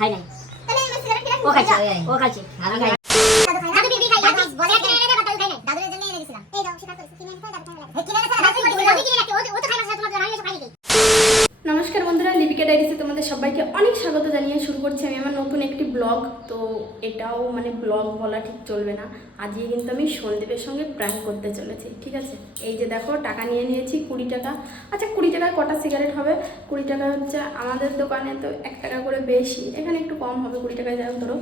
খাই নাই ও খাইছে ও খাইছে আমি খাই দাদু বিবি খাই দাদু বলে কিনে এনে দাদু খাই নাই দাদুর জন্য এনে গেছিলাম এই দাও সেটা কইছি কিনে এনে দাদু খাই নাই কিনে এনে দাদু কিনে রাখি ও তো খাই না তোমার জন্য আমি এসে খাই নাই। নমস্কার বন্ধুরা, লিপিকা ডায়েরিতে তোমাদের সবাইকে অনেক স্বাগত জানিয়ে শুরু করছি আমি আমার নতুন একটি ব্লগ। তো এটাও মানে ব্লগ বলা ঠিক চলবে না, আজকে কিন্তু আমি সন্দীপের সঙ্গে প্র্যাঙ্ক করতে চলেছি, ঠিক আছে। এই যে দেখো টাকা নিয়ে নিয়েছি 20 টাকা। আচ্ছা 20 টাকায় কটা সিগারেট হবে? 20 টাকা হচ্ছে আমাদের দোকানে তো 1 টাকা করে বেশি, এখানে একটু কম হবে 20 টাকায়। যাই হোক ধরো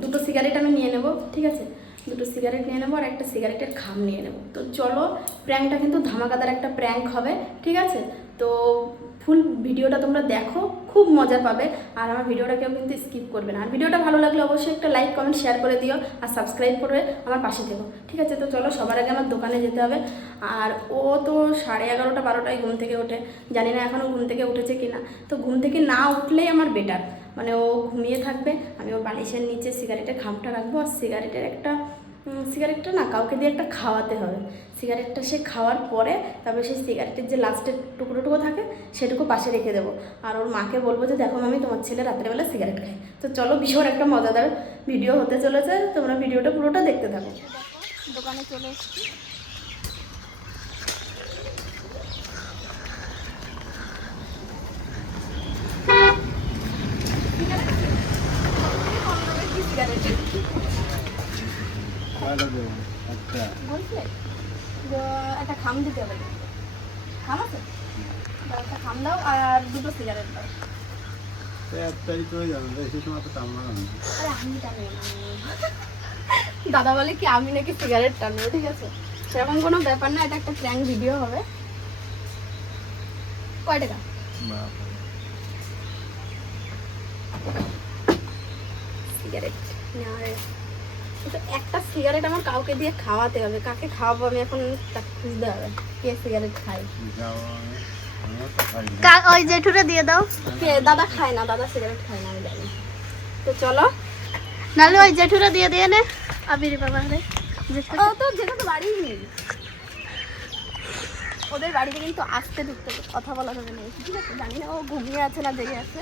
2টো সিগারেট আমি নিয়ে নেব, ঠিক আছে। 2টো সিগারেট নিয়ে নেবো আর একটা সিগারেটের খাম নিয়ে নেব। তো চলো, প্র্যাঙ্কটা কিন্তু ধামাকাদার একটা প্র্যাঙ্ক হবে, ঠিক আছে। তো ফুল ভিডিওটা তোমরা দেখো, খুব মজা পাবে। আর আমার ভিডিওটা কেউ কিন্তু স্কিপ করবে না। আর ভিডিওটা ভালো লাগলে অবশ্যই একটা লাইক কমেন্ট শেয়ার করে দিও আর সাবস্ক্রাইব করে আমার পাশে থেকো, ঠিক আছে। তো চলো, সবার আগে আমার দোকানে যেতে হবে। আর ও তো 11:30 12টায় ঘুম থেকে ওঠে, জানি না এখনও ঘুম থেকে উঠেছে কি না। তো ঘুম থেকে না উঠলেই আমার বেটার, মানে ও ঘুমিয়ে থাকবে, আমি ওর বালিশের নিচে সিগারেটের খামটা রাখবো। আর সিগারেটটা না কাউকে দিয়ে একটা খাওয়াতে হবে। সিগারেটটা সে খাওয়ার পরে তারপরে সেই সিগারেটের যে লাস্টের টুকরো থাকে সেটুকু পাশে রেখে দেবো। আর ওর মাকে বলবো যে দেখো মামি, তোমার ছেলে রাত্রেবেলা সিগারেট খায়। তো চলো, ভীষণ একটা মজাদার ভিডিও হতে চলেছে, তোমরা ভিডিওটা পুরোটা দেখতে থাকো। দোকানে চলে এসেছি। একটা খাম দিতে হবে, খাম আছে? একটা খাম দাও আর 2টো সিগারেট দাও। দাদা বলে কি আমি নাকি সিগারেট টানবো, ঠিক আছে। সেরকম কোনো ব্যাপার না, এটা একটা প্র্যাঙ্ক ভিডিও হবে। কয় টাকা? সিগারেট একটা সিগারেট আমার কাউকে দিয়ে খাওয়াতে হবে। কাকে খাওয়াবো আমি এখন তাকে খুঁজতে হবে, কে সিগারেট খায়। ওই জেঠুরে দিয়ে দাও। কে? দাদা খায় না, দাদা সিগারেট খায় না, আমি জানি। তো চলো, নাহলে ওই জেঠুরে দিয়ে দিয়ে নে আবির বাবা রে। ও তো যেটা তো বাড়িই নেই, ওদের বাড়িতে কিন্তু আসতে ঢুকতে কথা বলা যাবে না, ঠিক আছে। জানি না ও ঘুমিয়ে আছে না জেগে আছে।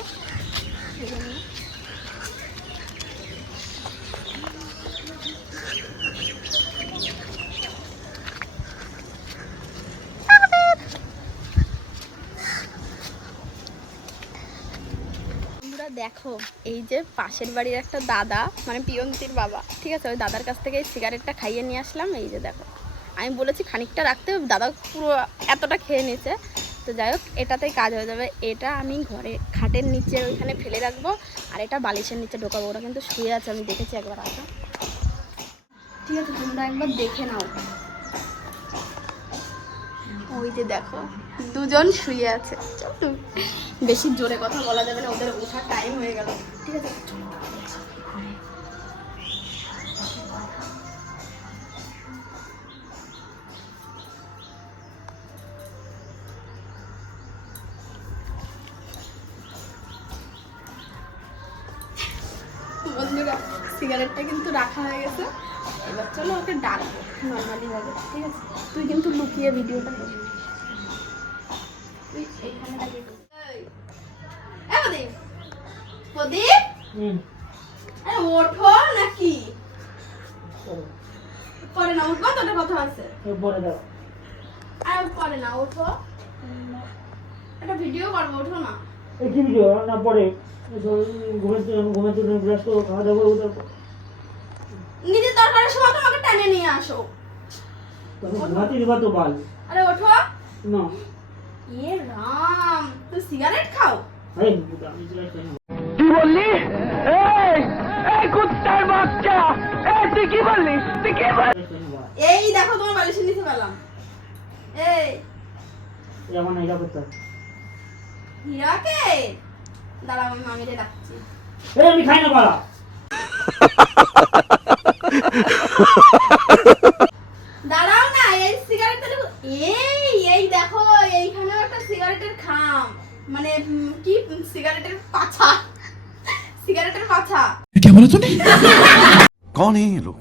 দেখো, এই যে পাশের বাড়ির একটা দাদা, মানে পিয়ন্তির বাবা, ঠিক আছে, ওই দাদার কাছ থেকে এই সিগারেটটা খাইয়ে নিয়ে আসলাম। এই যে দেখো, আমি বলেছি খানিকটা রাখতে, দাদা পুরো এতটা খেয়ে নিয়েছে। তো যাই হোক, এটাতেই কাজ হয়ে যাবে। এটা আমি ঘরে খাটের নিচে ওইখানে ফেলে রাখবো, আর এটা বালিশের নিচে ঢোকাবো। ওরা কিন্তু শুয়ে আছে, আমি দেখেছি একবার আসা, ঠিক আছে। তোমরা একবার দেখে নাও, ওই যে দেখো দুজন শুয়ে আছে। বেশি জোরে কথা বলা যাবে না, ওদের ওঠার টাইম হয়ে গেল, ঠিক আছে। বন্ধুরা, সিগারেটটা কিন্তু রাখা হয়ে গেছে। এবার চলো ওকে ডাকবো নর্মালি ভাবে, ঠিক আছে। তুই কিন্তু লুকিয়ে ভিডিওটা করবি, তুই এইখানে দাঁড়িয়ে করবি। প্রদীপ, প্রদীপ, আরে ওঠো নাকি? পরে না উঠবো, তোর কথা আছে পরে দাও। আরে পরে না, ওঠো, একটা ভিডিও করবো, ওঠো না। এই কি ভিডিও না পরে ঘুমাতে ব্রাশ করবো, খাওয়া দাওয়া করবো, তারপর নিজের দরকারের সময় তোমাকে টেনে নিয়ে আসো। ঘুমাতে দেবা তো বাল। আরে ওঠো না। এ রাম, তুই সিগারেট খাও? এই আমি সিগারেট খাই না। কি বললি? এই কুত্তার বাচ্চা, তুই কি বললি? তুই কি বললি? এই দেখো তোমার বালিশের নিচে পেলাম। এই আমার না এটা করতে। হীরাকে দাঁড়াও, আমি মামিরে ডাকছি। এই আমি খাই না বাড়া। দাঁড়াও না, এই সিগারেটটা দেখো। এই দেখো, এইখানেও একটা সিগারেটের খাম, মানে কি সিগারেটের পাছা, সিগারেটের পাছা। क्या बोला तूने? कौन है ये लोग?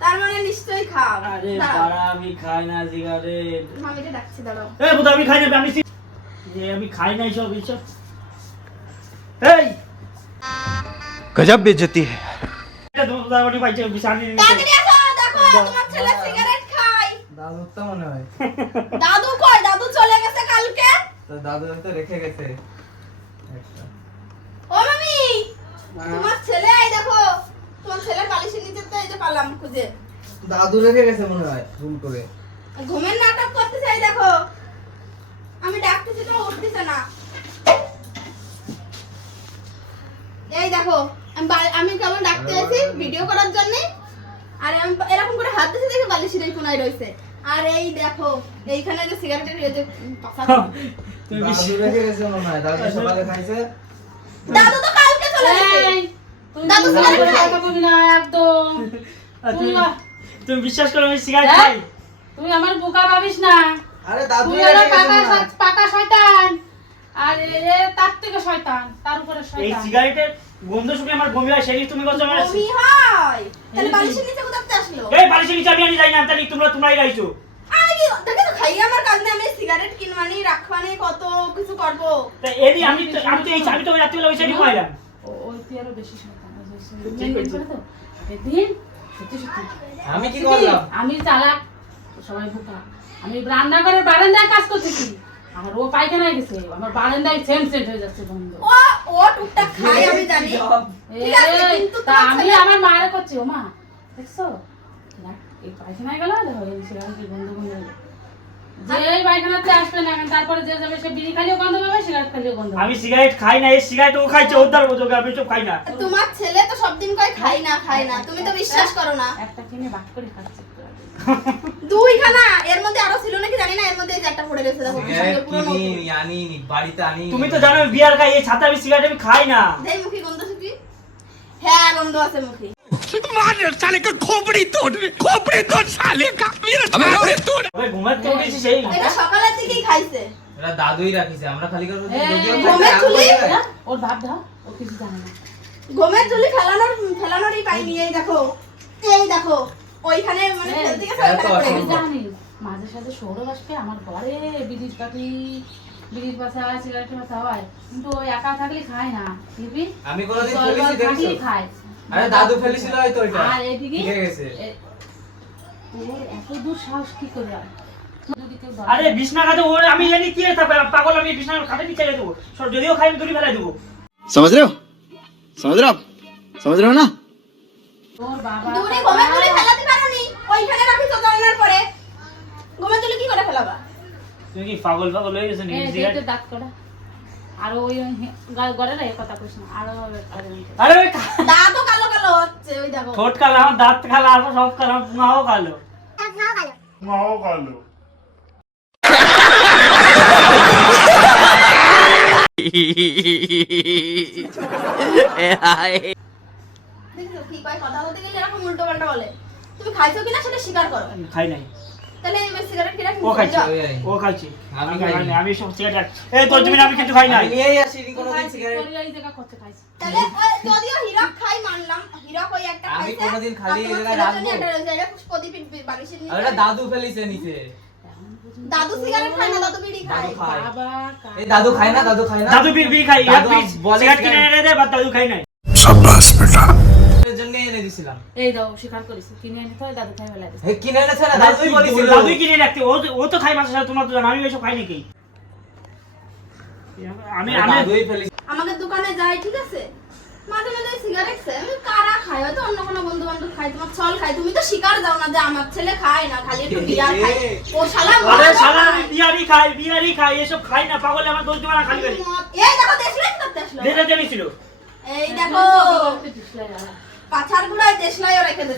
তার মানে নিশ্চয়ই খাও। আরে বাড়া, আমি খাই না সিগারেট। মামিরে ডাকছি, দাঁড়াও। এই বুদা, আমি খাই না, আমি খাই না সব এইসব। এই गजब बेइज्जती है। এটা দুবারটি পাইছে বিশানি তাড়াতাড়ি আসো, দেখো তোমার ছেলে সিগারেট খায়। দাদুর তো মনে হয়। দাদু কই? দাদু চলে গেছে কালকে। তো দাদু হয়তো রেখে গেছে একটা। ও মামি, তোমার ছেলে এই দেখো, তোমার ছেলের বালিশের নিচে তো এই যে পালাম খুঁজে। দাদু রেখে গেছে মনে হয় ভুল করে। ঘুমের নাটক করতেছে, এই দেখো আমি ডাকতেছি তো উঠতেছে না। এই দেখো আমি কেমন ডাকতে আছি ভিডিও করার জন্য, আর আমি এরকম করে হাত দিতে দেখে বালিশের এই কোনায় রয়েছে। আর এই দেখো এইখানে যে সিগারেটের এই যে পাতা, তুমি দাদু রেখে গেছে মনে হয়। দাদু সকালে খাইছে। দাদু তো কালকে চলে গেছে। দাদু সিগারেট খায়। একদম তুমি বিশ্বাস করো আমি সিগারেট খাই? তুই আমার বোকা ভাবিস না। আরে দাদু তুই রেখে হলো গেছে মনে হয়। পাকা শয়তান, আর এ তার থেকে শয়তান, তার উপরে এই শয়তান। সিগারেটের গন্ধ শুকে আমার বমি হয়, সেই তুমি বলছো আমার বমি হয়? তাহলে বালিশের নিচে কোথাতে আসলো? এই বালিশের নিচে আমি যাই না, তাহলে তোমরাই গাইছো। আমি কি দেখে তো খাই আমার কাজ না, আমি সিগারেট কিনবানি রাখবানি কত কিছু করব। তা এদি আমি তো রাত্রিবেলা ওই সাইডে খাইলাম। ওই তুই আরো বেশি শয়তান। ঠিক বলছো। এদিন সত্যি সত্যি আমি কি করলাম? আমি চালাক, সবাই বোকা। আমি রান্নাঘরের বারান্দায় কাজ করতেছি, আর ও পায়খানায় গেছে, আমার বারান্দায় সেন্ট হয়ে যাচ্ছে বন্ধ। ও টুকটাক খাই আমি জানি। ঠিক আছে, কিন্তু তা তোমার আমি ছেলে- আমার মারে করছি, ও মা দেখছো না, এই পায়খানায় গেল দেখো এই সিগারেটের গন্ধ গন্ধ হলো। যে এই পায়খানাতে আসবে না কেন, তারপরে যে যাবে সে বিড়ি খালিও গন্ধ পাবে, সিগারেট খালিও গন্ধ পাবে। আমি সিগারেট খাই না, এই সিগারেট ও খাইছে, ওদার মতো আমি সব খাই না। তোমার ছেলে তো সব দিন কয় খাই না খাই না, তুমি তো বিশ্বাস করো না। একটা কিনে বাট করে খাচ্ছে। দুইখানা এর মধ্যে আরো ছিল নাকি জানি না, এর মধ্যে এই যে একটা পড়ে রয়েছে দেখো কি সুন্দর পুরো নতুন। আনি বাড়িতে আনি। তুমি তো জানো আমি বিয়ার খাই, এই ছাতা আমি সিগারেট আমি খাই না। দেই মুখে গন্ধ শুকি। হ্যাঁ গন্ধ আছে মুখে। साले का खोपड़ी तोड़ साले का मेरा खोपड़ी तोड़। ওই ঘুমাতে উঠেছি সেই এটা সকালের দিকেই খাইছে। এরা দাদুই রাখিছে, আমরা খালি করে এই, যদিও ঘুমের খাইতে চুলি? আগে যায়। ওর ভাব দাও, ও কিছু জানে না। গমের চুলি ফেলানোরই পাইনি। এই দেখো ওইখানে মানে এই, ফেলতে গেছে এত ওইখানে পড়ে তুই গেছে। জানিস মাঝে সাঝে সৌরভ আসবে আমার ঘরে, বিড়ির পাখি, বিড়ির পাশা হয়, সিগারেটের পাশা হয়, কিন্তু ও একা থাকলে খায় না। বুঝবি? আমি কোনোদিন জল ফেলেছি জল দেখছো? থাকলেই খায়। আরে দাদু ফেলেছিল হয়তো ওইটা। আর এদিকে ঠিক গেছে। ওর এত দূর সাহস কি করে হয়? যদি কেউ ধরে- আরে বিছনা খাতে ওর আমি জানি কি থাকে পাগল, আমি বিছনা খাতে নিচে দেবো, যদিও খাই আমি দূরে ফেলাই দেবো। समझ रहे हो आप समझ रहे हो ना। তোর বাবা দূরে গমের চুলি ফেলাতে পারোনি, ওইখানে রাখিছো জানার পরে। গমের চুলি কি করে ফেলাবা? তুমি কি পাগল হয়ে গেছো নাকি? এই সিগারেট দেখতে দাঁত করা। আর ওই গড়ে রে কথা কইছ না। আর আরে ওই দাঁতও কালো কালো হচ্ছে ওই দেখো। ঠোঁট কালো, আমার দাঁত কালো, আমার সব কালো, আমার পুঙাও কালো। নাও ভালো দেখছো কি কয়, কথা বলতে গেলে এরকম উল্টো পাল্টা বলে। তুমি খাইছো কিনা সেটা স্বীকার করো। আমি খাই নাই। তাহলে এই সিগারেট কিনা ও খাইছে, ও খাইছে, আমি খাই নাই। আমি সব সিগারেট এই তোর তুমি আমি কিন্তু খাই নাই। আমি নিয়েই আসি কোনোদিন সিগারেট। এই জায়গা করতে খাইছে। তাহলে যদিও হীরক খাই মানলাম, হীরক ওই একটা আমি খাইছে। কোনোদিন খালি আর তোমার এই জায়গায় ছেলের রাখবো? জন্য একটা রয়েছে, এটা প্রদীপ বালিশের নিচে। আর এটা দাদু ফেলিছে নিচে। দাদু সিগারেট খায় না, দাদু বিড়ি খায়। দাদু খায়। বাবা এই দাদু খায় না, দাদু খায় না। দাদু বিড়ি খাই, দাদু বলে সিগারেট কিনে এনে দে, বাট দাদু খাই নাই। शाबाश बेटा। এর জন্য এনে দিছিলাম। এই দাও স্বীকার করিস, কিনে এনে তো দাদু খাই ফেলা দিছে। এই কিনে এনেছে না, দাদুই বলেছিল। দাদুই কিনে রাখতে, ও তো খাই মাছের সাথে, তোমরা তো জানো আমি এসব খাই নাকি। আমি দাদুই ফেলিছে। আমাদের দোকানে যাই, ঠিক আছে, মাঝে মাঝে সিগারেট খায়। আমি কারা খায়, হয়তো অন্য কোনো বন্ধু বান্ধব খায়, তোমার ছল খায়। তুমি তো স্বীকার দাও না যে আমার ছেলে খায় না, খালি একটু বিয়ার খায়। ও শালা আরে মদ শালা খায়। বিয়ারি খাই, এসব খাই না, পাগলে আমার দোষ দিবা না খালি খালি। মদ। এই দেখো দেশলাই করতে আসলো। যেটা জানিছিল এই দেখো পাছার গুড়ায় দেশলাইও রেখে দে।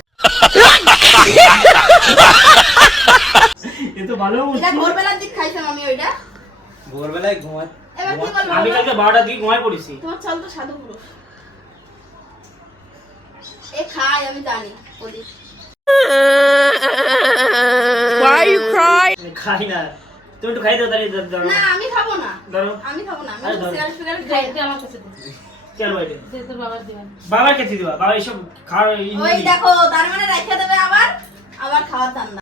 এ তো ভালো এটা ভোরবেলার দিক খাইছিলাম আমি ওইটা। ভোরবেলায় ঘুমাত। এবার কি বলবো? আমি কালকে 12টার দিকে ঘুমায় পড়েছি। তোমার ছল তো সাধু পুরুষ। এ খায় আমি জানি প্রদীপ। খাই না, তুমি একটু খাই দাও তাহলে ধরো। না আমি খাবো না, ধরো আমি খাবো না, আরে আমি ধরো। সিগারেট ফিগারেট খাই না। খাইতে আমার কাছে দে। কেন বাইরে দে তোর বাবার দিবেন। বাবার কাছে দিবা, বাবা এসব খাওয়ার ওই দেখো তার মানে রাইখা দেবে আবার খাওয়ার ধান্দা।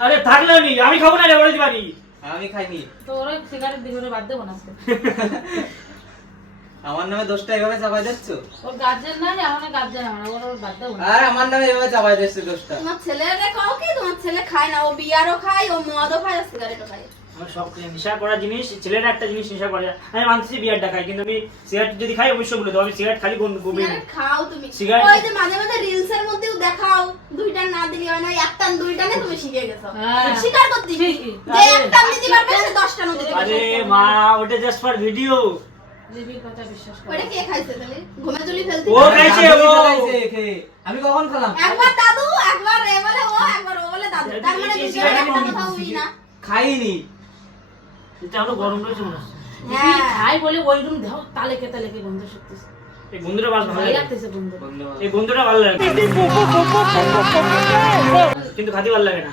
আরে থাকলেও নি, আমি খাবো না রে, বলে দিবানি। আমি খাইনি। তো ওরা সিগারেট দিবে ওরা বাদ দেবো না আজকে। আমার নামে দোষটা এভাবে চাপাই দিচ্ছ? ওর গার্জেন নাই, আমার গার্জেন আমার, ওর বাদ দেবো না। আর আমার নামে এভাবে চাপাই দিচ্ছ দোষটা। তোমার ছেলেরে খাও কি? তোমার ছেলে খায় না, ও বিয়ারও খায়, ও মদও খায়, ও সিগারেটও খায়। আমার সব নেশা করা জিনিস, ছেলেরা একটা জিনিস নেশা করে। আমি মানছি বিয়ারটা খাই, কিন্তু আমি সিগারেট যদি খাই অবশ্যই বলে দেবো আমি সিগারেট খালি গোবিন। সিগারেট খাও তুমি। সিগারেট- ওই যে মাঝে মাঝে রিলসের মধ্যেও দেখাও, দুইটা না দিলে হয় না, একটা দুইটা নে তুমি শিখে গেছো। হ্যাঁ। স্বীকার করতে ঠিকই। যে একটা নিতে পারবে সে 10টা নিতে পারবে। আরে মা, ওটা জাস্ট ফর ভিডিও। লিপির কথা বিশ্বাস করো। ওটা কে খাইছে তাহলে? ঘুমে চুলি ফেলতে? ও খাইছে, ও খাইছে, খেয়ে। আমি কখন খেলাম? একবার দাদু, একবার এ বলে ও, একবার ও বলে দাদু। তার মানে দুজনে একটা কথা হই না। খাইনি। এটা হলো গরম রয়েছে মনে হচ্ছে। হ্যাঁ। খাই বলে ওইরকম দেহ তালেকে তালেকে গন্ধ শুকতেছে। এই বন্ধুটা বাস ভালো ভালো লাগে। লাগতেছে গন্ধ। এই বন্ধুটা ভালো লাগে, কিন্তু খাতে ভালো লাগে না।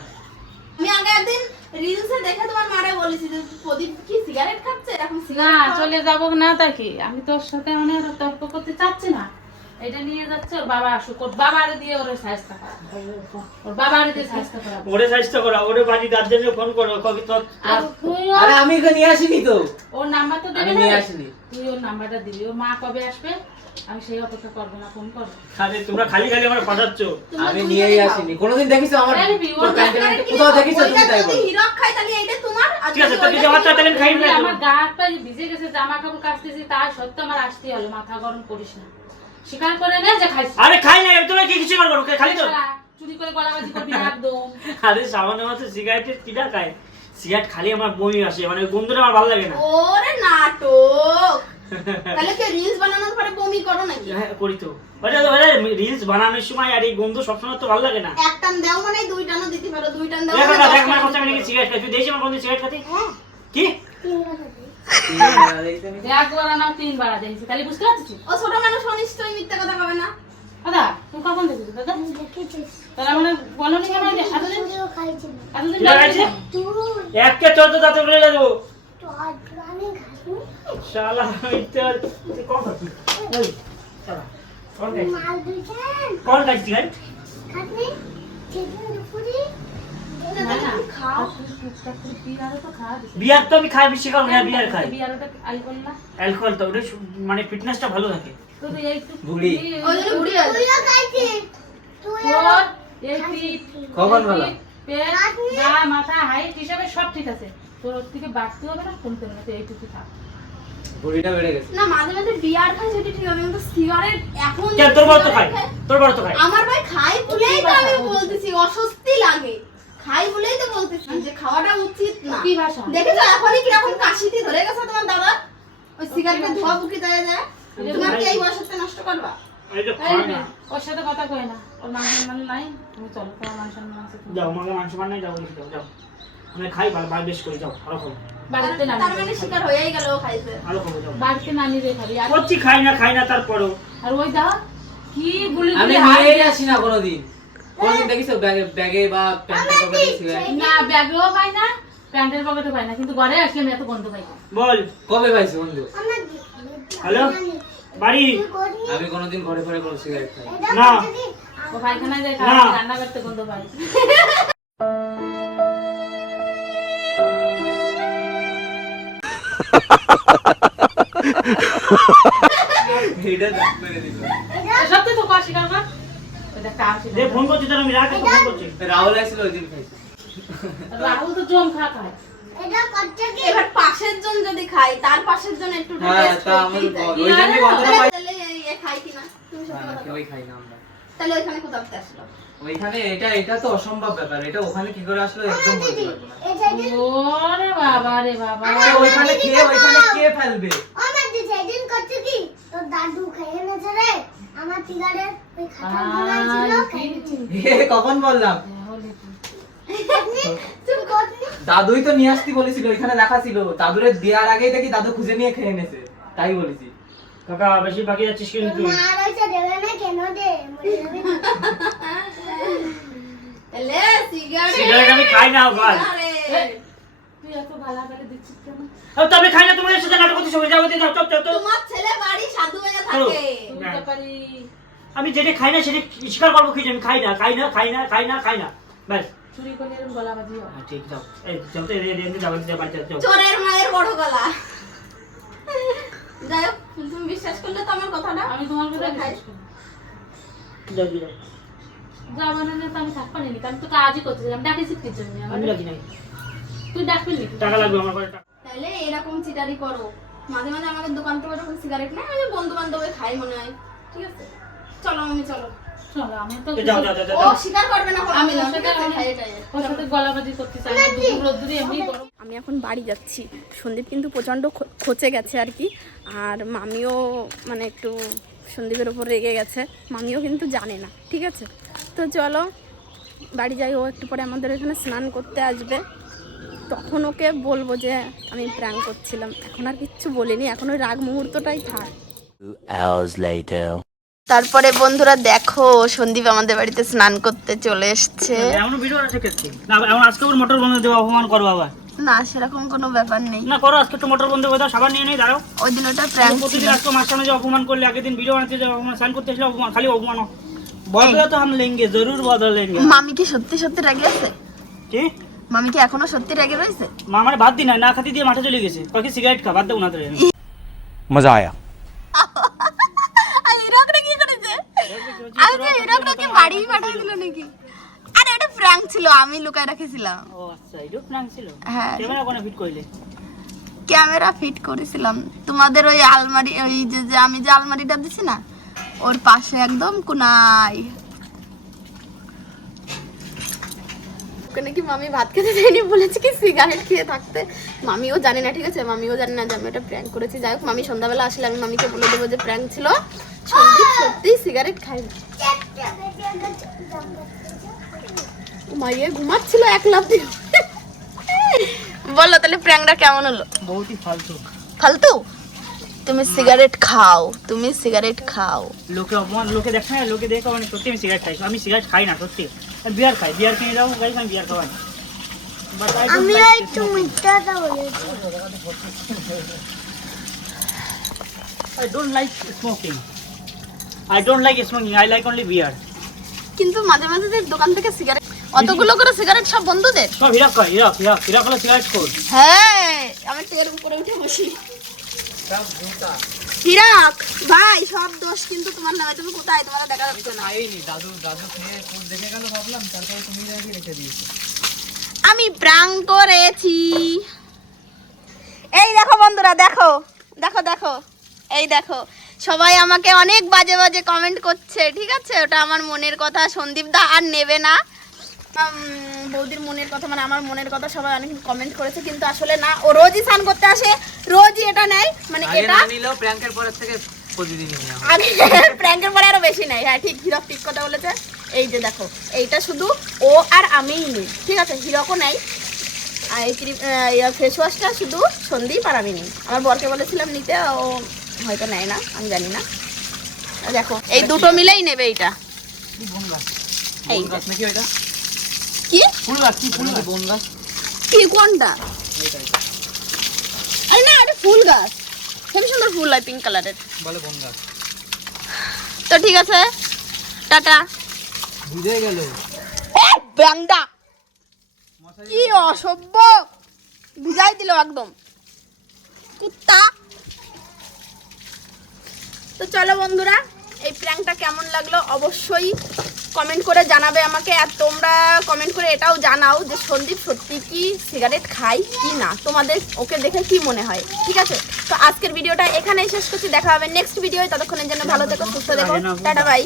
আমি আগে একদিন রিলসে দেখে তোমার মারে বলেছি যে প্রদীপ কি সিগারেট খাচ্ছে? এখন না সিগারেট চলে যাবো না তা কি, আমি তোর সাথে মানে তর্ক করতে চাচ্ছি না। এটা নিয়ে যাচ্ছে ওর বাবা আসুক, ওর বাবারে দিয়ে ওর সাহায্য করা, ওর বাবারে দিয়ে সাহায্য করা। ওরে স্বাস্থ্য করা, ওরে বাড়ি গার্জেনকে ফোন করো, কবি তোর আর তুই আরে আমি এখানে নিয়ে আসিনি তো। ওর নাম্বার তো আমি দেবে নিয়ে না, আসিনি। তুই ওর নাম্বারটা দিবি। ওর মা কবে আসবে আমি সেই অপেক্ষা করবো না, ফোন করবো। খালি তোমরা খালি খালি আমার পাঠাচ্ছ। আমি নিয়েই আসিনি। কোনোদিন দেখিছো আমার তোর প্যান্টে কোথাও দেখিছো তুমি? তাই বলো। হিরক খাই তাহলে এইটা তোমার। আর ঠিক আছে, যদি তো যদি আমার তাহলে খাই না। আমার গা হাত পা যে ভিজে গেছে, জামা কাপড় কাচতেছি, তা সত্ত্বেও আমার আসতেই হলো। মাথা গরম করিস না, স্বীকার করে নে যে খাইছিস। আরে খাই না, তোমরা কি কিছু করবো? খালি তো শালা, চুরি করে গলাবাজি করবি একদম। আরে সামান্য মাত্র সিগারেটের কিটা খায়। সিগারেট খালি আমার বমি আসে, মানে ওই গন্ধটা আমার ভালো লাগে না। ওরে নাটক। তাহলে কি রিলস বানানোর পরে বমি করো নাকি? হ্যাঁ করি তো। রিলস বানানোর সময় আর এই গন্ধ সবসময় তো ভালো লাগে না। একটান দাও মানে দুইটানও দিতে পারো, দুইটান দাও দেখ মানে না, দেখ 10টানও আমার কথা, দিতে আমি নাকি পারো। সিগারেট খাই। তুই দেখছিস আমার বন্ধু সিগারেট খাতে? কি? একবার না তিনবার দেখেছি, তাহলে বুঝতে পারছিস? ও ছোট মানুষ অনিশ্চয়ই মিথ্যা কথা কবে না। দাদা তুমি কখন দেখেছিস দাদা? তাহলে মানে বলো নি কেন যে এতদিন এতদিন ঠিক আছে? একে চোদ্দ দাঁতে বলে যাবো। শালা মিথ্যা। তুই কম খাচ্ছিস? ওই, শালা, কোন খাচ্ছিস? কোন খাচ্ছিস সিগারেট? না না খাও। বিয়ারও তো খাওয়া দিছে। বিয়ার তো আমি খাই, বেশি খাও না, বিয়ার খাই। বিয়ারটা অ্যালকোহল না অ্যালকোহল তো ওটা মানে ফিটনেসটা ভালো থাকে। তো তুই একটু বুড়ি। ওই জন্য বুড়ি হয়ে যাচ্ছে। তোর এই পিঠ, কখন বলো? পেট, গা, মাথা, হাইট হিসাবে সব ঠিক আছে। তোর ওর থেকে বাড়তে হবে না, কমতে হবে না, তুই এইটুকু থাক। বুড়িটা বেড়ে গেছে। না মাঝে মাঝে বিয়ার খাই সেটা ঠিক আছে, কিন্তু সিগারেট এখন কেন তোর বড় তো খাই? সিগারেট খাই- তোর বড় তো খাই। আমার ভাই খাই বলেই তো কি আমি ভাষা বলতেছি, অস্বস্তি লাগে। খাই বলেই তো বলতেছি যে খাওয়াটা উচিত না। কি ভাষা? দেখেছো এখনই কিরকম কাশিতে ধরে গেছে তোমার দাদা? ওই সিগারেটের ধোয়া বুকে যায় যায়। তোমার কি এই বয়সে নষ্ট করবা? এই তো এই খাই নে, না। ওর সাথে কথা কই না, ওর মান সম্মান নাই। তুমি চলো, তোমার মান সম্মান আছে তুমি। যাও, আমাকে মাংস মান নাই, যাও বলি যাও, যাও। আমি খাই, ভালো বেশ করে যাও, আরো খাবো, বাড়িতে না তার মানে শিকার হয়েই গেল ও খাইছে। আরো খাবো, যাও। বাড়িতে না নিয়ে খাবি। আর করছি খাই না তারপরও। আর ওই দাও কি গুলি আমি গুলি হাত নিয়েই আসি না কোনোদিন। কোনোদিন দেখিছো ব্যাগে বা প্যান্টের পকেটে সিগারেট? না, ব্যাগেও পাই না, প্যান্টের পকেটে পাই না, কিন্তু ঘরে আসি আমি এত গন্ধ পাই না। বল। কবে পাইছো বন্ধু? হ্যালো, বাড়ি? আমি কোনোদিন ঘরে ঘরে কোনো সিগারেট খাই না। ও পায়খানায় যায়, না। রান্না করতে গন্ধ পাই। এটা দাঁত মেরে দিল। সত্যি তো কষ্ট কর না। এটা কাজ ছিল। দে ফোন করছি তোর, আমি রাখি, তো ফোন করছি। রাহুল আসছিল ওই দিন খাইছি। রাহুল তো জম খায়। এবার পাশের জন যদি খাই, তার পাশের জন একটু হ্যাঁ, টেস্ট তা আমি করতেই চাই। ওই জন্যই গন্ধটা পাই। তাহলে এ খাই কিনা তুমি সত্যি না, কথা বলো। কেউই খাই না আমরা। তাহলে ওইখানে কোথাও থেকে আসলো? ওইখানে এটা তো অসম্ভব ব্যাপার। এটা ওখানে কি করে আসলো একদম বলতে পারবো না। ওরে বাবা রে বাবা। এটা ওইখানে কে ফেলবে? কখন বললাম? দাদুই তো নিয়ে আসতে বলেছিল, ওইখানে রাখা ছিল। দাদুরে দেওয়ার আগেই দেখি দাদু খুঁজে নিয়ে খেয়ে নেছে, তাই বলেছি। কাকা বেশি বাকি যাচ্ছিস কিন্তু তুই। এলে সিগারেট সিগারেট আমি খাই না, বল। আরে, তুই এত গালাগালি দিচ্ছিস কেন? তো আমি খাই না, তোমাদের সাথে নাটক করতে যাও, যাও, চপ চপ। তোমার ছেলে বাড়ি সাধু হয়ে থাকে। তুই তো পারি। আমি যেটা খাই না সেটা স্বীকার করবো কি যে আমি খাই না। ব্যাস। চুরি করলে এরকম গলা বাজিও। হ্যাঁ, ঠিক যাও এই যাও তো এই যাও বাড়িতে যাও। চোরের মায়ের বড় গলা। যাই হোক, তুমি বিশ্বাস করলে তো আমার কথাটা। আমি তোমার কথা বিশ্বাস করি। যাও যাও যাবো না তো আমি থাকতে পারিনি, আমি তো কাজই করতেছিলাম, ডাকেছি কি জন্য? আমি রাখি নাই তুই ডাকবি নি? টাকা লাগবে আমার কাছে টাকা। তাহলে এরকম চিটারি করো, মাঝে মাঝে আমাদের দোকান থেকে এরকম সিগারেট নেই, আমি বন্ধু বান্ধবে খাই মনে হয়, ঠিক আছে? চলো আমি চলো। চলো, আমি তো যাও যাও যাও ও যাও। স্বীকার করবে না, আমি না, ওর ঠিক সাথে আছে, খাইয়ে টাইয়ে। ওর সাথে গলাবাজি করতে চাই না, দুপুর রোদ্দুরে এমনি গরম। আমি এখন বাড়ি যাচ্ছি, সন্দীপ কিন্তু প্রচণ্ড খচে গেছে আর কি, আর মামিও মানে একটু সন্দীপের ওপর রেগে গেছে, মামিও কিন্তু জানে না, ঠিক আছে? তো চলো বাড়ি যাই, ও একটু পরে আমাদের এখানে স্নান করতে আসবে, তখন ওকে বলবো যে আমি প্র্যাঙ্ক করছিলাম। এখন আর কিচ্ছু বলিনি, এখন ওই রাগ মুহূর্তটাই থাক। 2 hours later. তারপরে বন্ধুরা দেখো, সন্দীপ আমাদের বাড়িতে স্নান করতে চলে এসছে। এমন ভিডিও আছে ক্ষেত্রে না, এমন আজকে ওর মোটর বন্ধ দেওয়া অপমান করো আবার। না সেরকম কোনো ব্যাপার নেই, না করো, আজকে একটু মোটর বন্ধ করে দাও, সাবান নিয়ে নেই, দাঁড়াও। ওই দিন ওটা প্র্যাঙ্ক ছিল। প্রতিদিন আজকে মার সামনে যে অপমান করলে, আগের দিন ভিডিও বানাতে যাও অপমান, স্নান করতে এসে অপমান, খালি অপমান। বদলা তো हम लेंगे, जरूर बदल लेंगे। মামি কি সত্যি সত্যি রেগে আছে? কি মামি কি এখনো সত্যি রেগে রয়েছে? মা মানে ভাত দি না খাতি দিয়ে মাঠে চলে গেছে, কাকি সিগারেট খা, বাদ দাও না তো। मजा आया। আর হিরকটা কি করেছে? আজকে হিরকটাকে বাড়ি পাঠিয়ে দিল নাকি? আরে এটা প্র্যাঙ্ক ছিল, আমি লুকায় রেখেছিলাম। ও আচ্ছা, এটা প্ল্যান ছিল। হ্যাঁ, ক্যামেরা কোনে ফিট কইলে? ক্যামেরা ফিট করেছিলাম তোমাদের ওই আলমারি, ওই যে আমি যে আলমারিটা দিছি না, ওর পাশে একদম কোনায়। ওখানে কি মামি ভাত খেতে দেয়নি, বলেছে কি সিগারেট খেয়ে থাকতে। মামিও জানে না, ঠিক আছে? মামিও জানে না যে আমি এটা প্র্যাঙ্ক করেছি। যাই হোক, মামি সন্ধ্যাবেলা আসলে আমি মামিকে বলে দেবো যে প্র্যাঙ্ক ছিল, সন্দীপ সত্যিই সিগারেট খাই না। মাইয়ে ঘুমাচ্ছিল এক লাফ দিয়ে। বলো তাহলে প্র্যাঙ্কটা কেমন হলো? বহুতই ফালতু। ফালতু? তুমি সিগারেট খাও, তুমি সিগারেট খাও। লোকে অপমান, লোকে দেখে না, লোকে দেখে মানে সত্যি আমি সিগারেট খাই। আমি সিগারেট খাই না সত্যি, আমি বিয়ার খাই। বিয়ার কিনে যাও গাইস, আমি বিয়ার খাওয়াই। বাট আমি একটু মিথ্যাটা বলেছি। I don't like smoking. I don't like smoking. I like only beer. কিন্তু মাঝে মাঝে যে দোকান থেকে সিগারেট, অতগুলো করে সিগারেট সব বন্ধুদের। সব হিরাক খাই, হিরাক হলো সিগারেট খোর। হ্যাঁ, আমি তেল উপরে উঠে বসি। হিরাক ভাই, সব দোষ কিন্তু তোমার নামে। তুমি কোথায়? তোমার দেখা যাচ্ছে না। খাইনি, দাদু খেয়ে ফুল দেখে গেল, ভাবলাম তারপরে তুমি রেখে দিয়েছো। আমি প্র্যাঙ্ক করেছি। এই দেখো বন্ধুরা, দেখো দেখো দেখো, এই দেখো, সবাই আমাকে অনেক বাজে বাজে কমেন্ট করছে, ঠিক আছে? ওটা আমার মনের কথা, সন্দীপ দা আর নেবে না। বৌদির মনের কথা মানে আমার মনের কথা সবাই অনেক কমেন্ট করেছে, কিন্তু আসলে না। ও রোজই স্নান করতে আসে, রোজই এটা নেয়, মানে এটা নিলেও প্র্যাঙ্কের পরের থেকে প্রতিদিনই নিয়ে আগে প্র্যাঙ্কের পরে আরো বেশি নেয়। হ্যাঁ ঠিক, হিরক ঠিক কথা বলেছে। এই যে দেখো, এইটা শুধু ও আর আমিই নিই, ঠিক আছে? হিরকও নেই। আর এই ফেস ওয়াশটা শুধু সন্দীপ আর আমি নিই। আমার বরকে বলেছিলাম নিতে, ও হয়তো নেয় না, আমি জানি না। দেখো এই দুটো মিলেই নেবে এইটা। এই যে। নাকি ওইটা কি ফুল গাছ, কি ফুল গাছ? বন গাছ কি কোনটা? আরে না, এটা ফুল গাছ, হেবি সুন্দর ফুল হয়, পিঙ্ক কালারের। বলে বন গাছ। তো ঠিক আছে, টাটা। বুঝে গেল। ব্যাংদা কি অসভ্য, বুঝাই দিল একদম কুত্তা। তো চলো বন্ধুরা, এই প্র্যাঙ্কটা কেমন লাগলো অবশ্যই কমেন্ট করে জানাবে আমাকে। আর তোমরা কমেন্ট করে এটাও জানাও যে সন্দীপ সত্যি কি সিগারেট খায় কি না, তোমাদের ওকে দেখে কি মনে হয়, ঠিক আছে? তো আজকের ভিডিওটা এখানেই শেষ করছি, দেখা হবে নেক্সট ভিডিও। ততক্ষণের জন্য ভালো থেকো, সুস্থ থেকো, টাটা বাই।